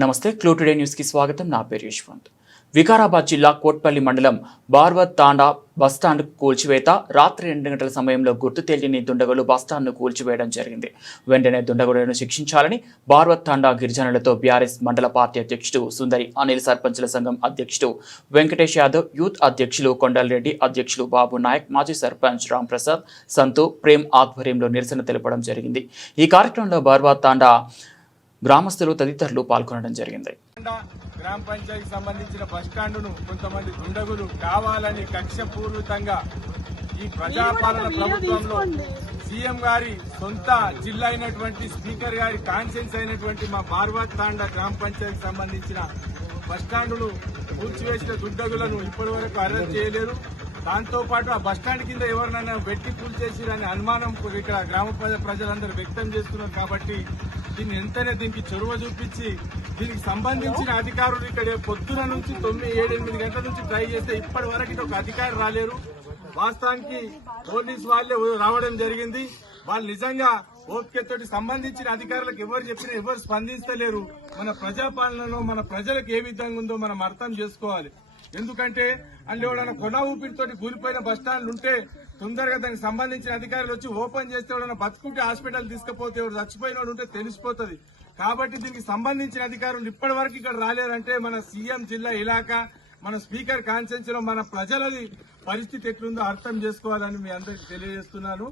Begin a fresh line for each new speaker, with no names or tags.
నమస్తే clue today న్యూస్కి స్వాగతం. నా పేరు యశ్వంత్. వికారాబాద్ జిల్లా కోట్పల్లి మండలం బార్వత్ తాండా బస్టాండ్ కూల్చివేత రాత్రి రెండు గంటల సమయంలో గుర్తు తెలియని దుండగులు బస్టాండ్ను కూల్చివేయడం జరిగింది. వెంటనే దుండగులను శిక్షించాలని బార్వత్ తాండా గిరిజనులతో బీఆర్ఎస్ మండల పార్టీ అధ్యక్షుడు సుందరి అనిల్ సర్పంచుల సంఘం అధ్యక్షుడు వెంకటేష్ యాదవ్ యూత్ అధ్యక్షులు కొండలరెడ్డి అధ్యక్షులు బాబు నాయక్ మాజీ సర్పంచ్ రామ్ ప్రసాద్ సంతు ప్రేమ్ ఆధ్వర్యంలో నిరసన తెలపడం జరిగింది. ఈ కార్యక్రమంలో బార్వత్ తాండా గ్రామస్తులు తదితరులు పాల్గొనడం జరిగింది.
గ్రామ పంచాయతీకి సంబంధించిన బస్ కొంతమంది దుండగులు కావాలని కక్షపూర్వకంగా ఈ ప్రజాపాలన ప్రభుత్వంలో సీఎం గారి సొంత జిల్లా అయినటువంటి స్పీకర్ గారి కాన్సెన్స్ అయినటువంటి మా పార్వత్ తాండ గ్రామ పంచాయతీకి సంబంధించిన బస్ కూల్చివేసిన దుండగులను ఇప్పటి వరకు అరెస్ట్ చేయలేరు. దాంతో పాటు ఆ బస్ స్టాండ్ కింద ఎవరినైనా వెట్టి కూల్చేసిరనే అనుమానం ఇక్కడ గ్రామ ప్రజలందరూ వ్యక్తం చేస్తున్నారు కాబట్టి దీన్ని ఎంతనే దీనికి చొరవ చూపించి దీనికి సంబంధించిన అధికారులు ఇక్కడ పొద్దున నుంచి తొమ్మిది ఏడు ఎనిమిది గంటల నుంచి ట్రై చేస్తే ఇప్పటి వరకు ఒక అధికారి రాలేరు. వాస్తవానికి పోలీస్ వాళ్ళే రావడం జరిగింది. వాళ్ళు నిజంగా ఓపికతోటి సంబంధించిన అధికారులకు ఎవరు చెప్పినా ఎవరు స్పందించలేరు మన ప్రజాపాలనలో మన ప్రజలకు ఏ విధంగా ఉందో మనం అర్థం చేసుకోవాలి. ఎందుకంటే అందులో ఎవడన్నా కొన ఊపిరితోటి కూలిపోయిన బస్ స్టాండ్లు ఉంటే తొందరగా దానికి సంబంధించిన అధికారులు వచ్చి ఓపెన్ చేస్తే ఎవడన్నా బతుకుంటే హాస్పిటల్ తీసుకుపోతే ఎవరు చచ్చిపోయిన ఉంటే తెలిసిపోతుంది. కాబట్టి దీనికి సంబంధించిన అధికారులు ఇప్పటి వరకు ఇక్కడ రాలేరంటే మన సీఎం జిల్లా ఇలాకా మన స్పీకర్ కాన్సెన్స్లో మన ప్రజలది పరిస్థితి ఎట్లుందో అర్థం చేసుకోవాలని మీ అందరికి తెలియజేస్తున్నాను.